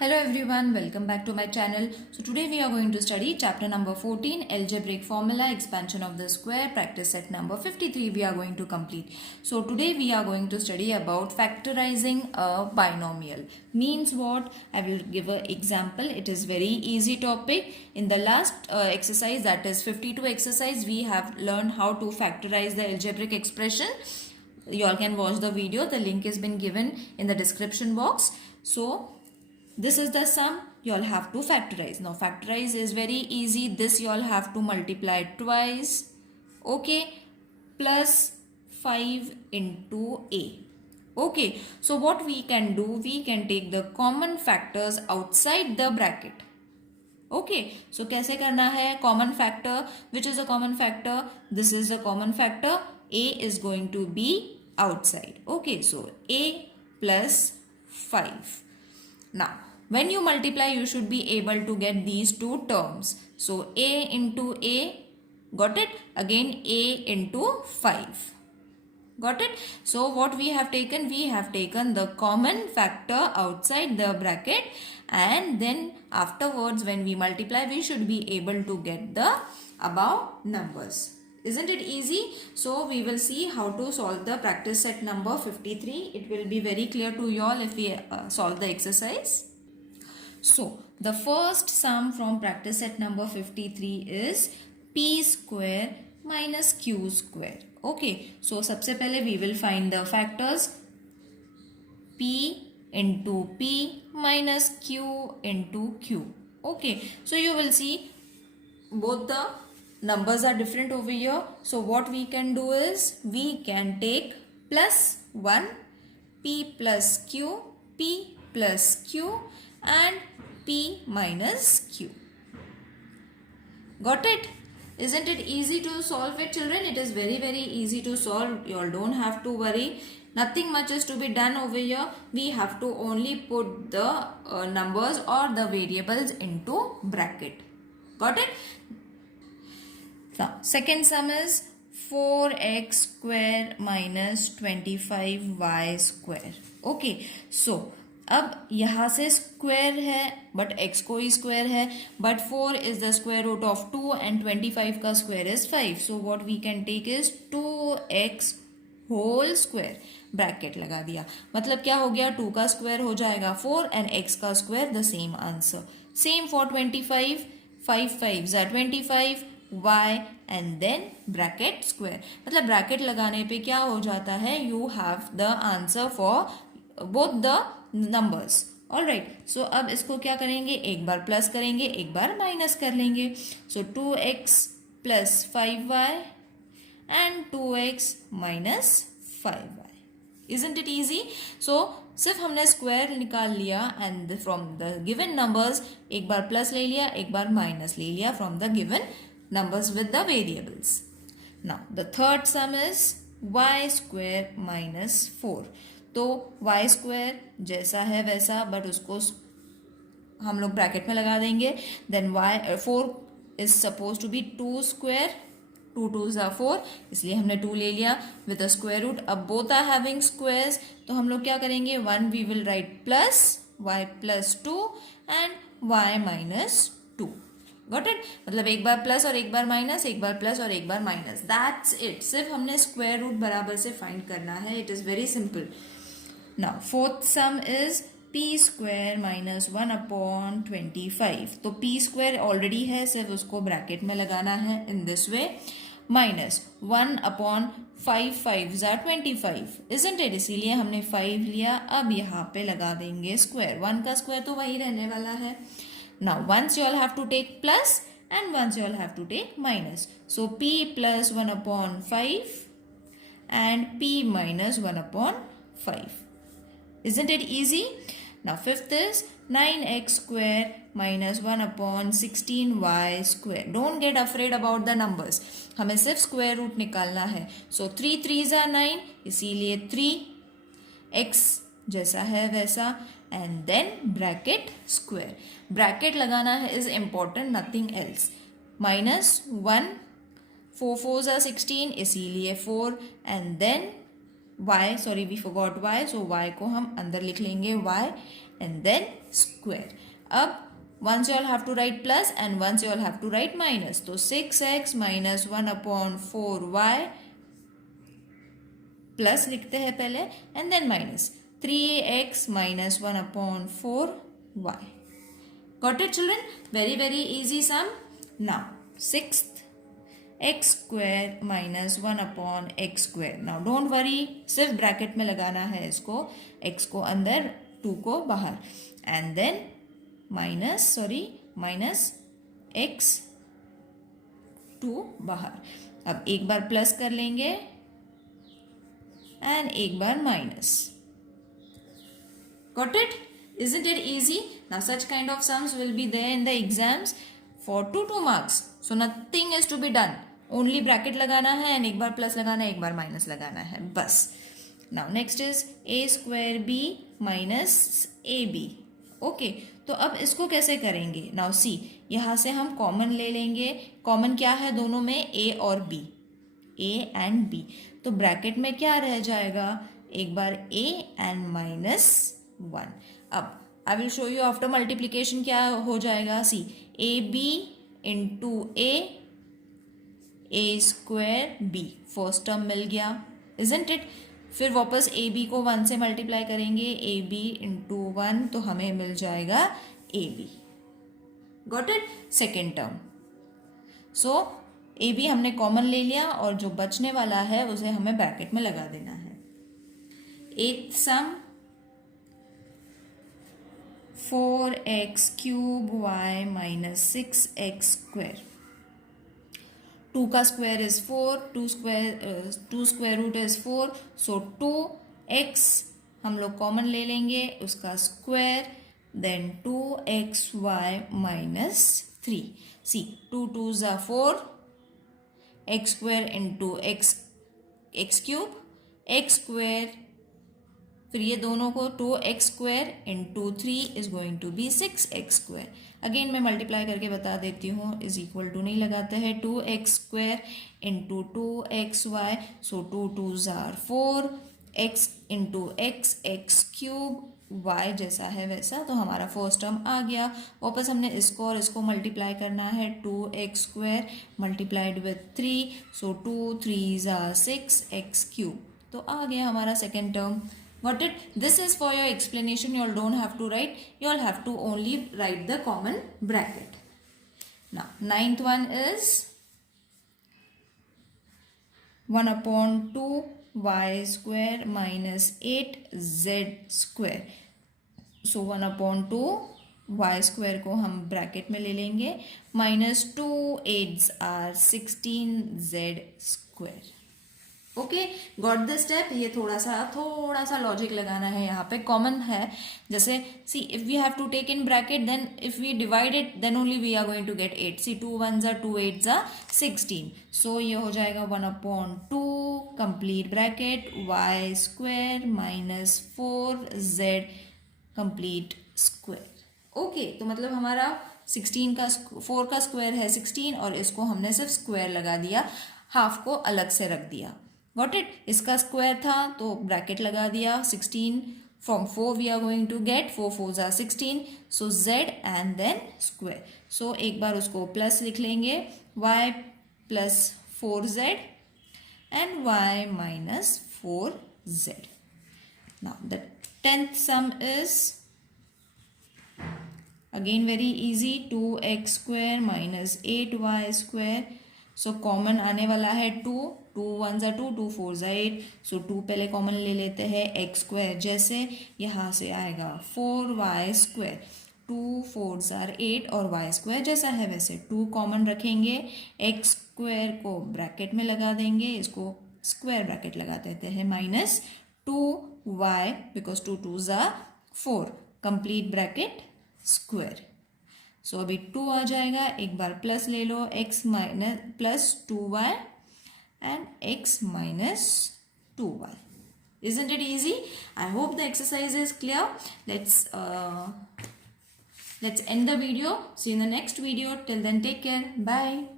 Hello everyone, welcome back to my channel. So today we are going to study chapter number 14, algebraic formula, expansion of the square, practice set number 53 we are going to complete. So today we are going to study about factorizing a binomial. Means what? I will give an example. It is very easy topic. In the last exercise, that is 52 exercise, we have learned how to factorize the algebraic expression. You all can watch the video. The link has been given in the description box. So this is the sum, you all have to factorize. Now factorize is very easy. This you all have to multiply twice. Okay, plus 5 into a. Okay, so what we can do, we can take the common factors outside the bracket. Okay, so कैसे करना है? Common factor, which is a common factor? This is a common factor. A is going to be outside. Okay, so a plus 5. Now, when you multiply, you should be able to get these two terms. So, a into a, got it? Again, a into 5. Got it? So, what we have taken? We have taken the common factor outside the bracket, and then afterwards when we multiply, we should be able to get the above numbers. Isn't it easy? So we will see how to solve the practice set number 53. It will be very clear to you all if we solve the exercise. So the first sum from practice set number 53 is p square minus q square. Okay, so सबसे पहले we will find the factors p into p minus q into q. Okay, so you will see both the numbers are different over here. So what we can do is we can take plus 1, p plus q, p plus q and p minus q. Got it? Isn't it easy to solve it, children? It is very easy to solve. You all don't have to worry. Nothing much is to be done over here. We have to only put the numbers or the variables into bracket. Got it? Now, second sum is 4x square minus 25y square. Okay, so अब यहाँ से square है but x को ही square है but 4 is the square root of 2 and 25 का square is 5. So what we can take is 2x whole square. Bracket लगा दिया मतलब क्या हो गया 2 का स्क्वायर हो जाएगा 4 एंड x का square the same answer. Same for 25 5 5 25 y and then bracket square. मतलब ब्रैकेट लगाने पे क्या हो जाता है you have the answer for both the numbers. Alright, so अब इसको क्या करेंगे एक बार प्लस करेंगे एक बार माइनस कर लेंगे. So 2x plus 5y and 2x minus 5y. Isn't it easy? So सिर्फ हमने स्क्वायर निकाल लिया and from the given numbers एक बार प्लस ले लिया एक बार माइनस ले लिया from the given numbers with the variables. Now the third sum is y square minus 4. तो y square जैसा है वैसा बट उसको हम लोग ब्रैकेट में लगा देंगे. Then y 4 is supposed to be 2 square. 2 2s are 4 इसलिए हमने 2 ले लिया with a square root. अब both are having squares तो हम लोग क्या करेंगे 1 we will write plus y plus 2 and y minus 2. Got it? मतलब एक बार प्लस और एक बार माइनस एक बार प्लस और एक बार माइनस. That's it. सिर्फ हमने स्क्वायर रूट बराबर से फाइंड करना है. It is very simple. Now fourth some is p square minus 1 upon 25. तो p स्क्वायर ऑलरेडी है सिर्फ उसको ब्रैकेट में लगाना है in this way minus 1 upon 5 5 jar 25. Isn't it? इसीलिए हमने 5 लिया. अब यहाँ पे लगा देंगे स्क्वायर. 1 का स्क्वायर तो वही रहने वाला है. Now once you all have to take plus and once you all have to take minus. So p plus 1 upon 5 and p minus 1 upon 5. Isn't it easy? Now fifth is 9x square minus 1 upon 16y square. Don't get afraid about the numbers. हमें सिर्फ square root निकालना है. So 3 3s are 9 इसीलिए 3x जैसा है वैसा and then bracket square. Bracket लगाना है is important nothing else. Minus 1 4 4s are 16 इसीलिए 4 and then y, sorry we forgot y, so y को हम अंदर लिख लेंगे y and then square. अब once you all have to write plus and once you all have to write minus. तो 6x minus 1/4y plus लिखते हैं पहले and then minus 3x minus 1/4y. Got it children? Very very easy sum. Now sixth, x square minus 1/x square. Now don't worry, सिर्फ bracket में लगाना है इसको, x को अंदर 2 को बाहर and then minus x 2 बाहर. अब एक बार प्लस कर लेंगे and एक बार minus. Got it? Isn't it easy? Now such kind of sums will be there in the exams for 2 marks. So nothing is to be done. Only bracket लगाना है and एक बार प्लस लगाना है, एक बार माइनस लगाना है, बस. Now next is a square b minus ab. Okay, तो अब इसको कैसे करेंगे? Now see, यहाँ से हम कॉमन ले लेंगे. कॉमन क्या है दोनों में? a और b. a and b. तो ब्रैकेट में क्या रह जाएगा? एक बार a and minus 1. अब I will show you after multiplication क्या हो जाएगा. See a b into a square b, first term मिल गया, इजंट इट. फिर वापस ए बी को 1 से मल्टीप्लाई करेंगे, ए बी इंटू 1, तो हमें मिल जाएगा A B. Got it? Second term. So A B हमने कॉमन ले लिया और जो बचने वाला है उसे हमें ब्रैकेट में लगा देना है. एथ सम 4x cube y minus 6x square. 2 का square is 4, 2 square root is 4, so 2x हम लोग कॉमन ले लेंगे, उसका square, then 2xy minus 3. See 2 2s are 4, x square into x cube, x square, फिर ये दोनों को 2x square into 3 is going to be 6x square. Again मैं मल्टीप्लाई करके बता देती हूँ, इज इक्वल टू नहीं लगाते हैं. 2x square into 2xy, so 2 2s are 4, x into x cube, y जैसा है वैसा, तो हमारा फर्स्ट टर्म आ गया. वापस हमने इसको और इसको मल्टीप्लाई करना है. 2x square multiplied with 3, so 2 3s are 6x cube, तो आ गया हमारा second term. Got it? This is for your explanation. You all don't have to write. You all have to only write the common bracket. Now, ninth one is 1/2 y square minus 8z square. So 1/2 y square को हम bracket में ले लेंगे, minus 2 8s are 16z square. Okay, got the step. ये थोड़ा सा logic लगाना है, यहाँ पे कॉमन है. जैसे see if we have to take in bracket, then if we divide it, then only we are going to get 8. See 2 1s are 2 8s are 16. So ये हो जाएगा 1/2 complete bracket y square minus 4z complete square. Okay, तो मतलब हमारा 16 का 4 का square है 16 और इसको हमने सिर्फ स्क्वायर लगा दिया, हाफ को अलग से रख दिया. Got it? इसका स्क्वायर था तो ब्रैकेट लगा दिया. 16 from 4 we are going to get 4 4s are 16, so z and then square. So एक बार उसको प्लस लिख लेंगे, y plus 4z and y minus 4z. Now the 10th sum is again very easy. 2x square minus 8y square. So common आने वाला है 2 1s are 2, 2 4s are 8, सो 2 पहले common ले लेते हैं. x स्क्वायर जैसे यहाँ से आएगा 4y स्क्वायर, 2 4s are 8 और y स्क्वायर जैसा है वैसे 2 कॉमन रखेंगे. x स्क्वायर को ब्रैकेट में लगा देंगे, इसको स्क्वायर ब्रैकेट लगा देते हैं, minus 2y because 2 2s are 4 complete bracket square. So अभी 2 आ जाएगा, एक बार प्लस ले लो, x minus plus 2y and x minus 2y. Isn't it easy? I hope the exercise is clear. Let's end the video. See you in the next video. Till then, take care. Bye.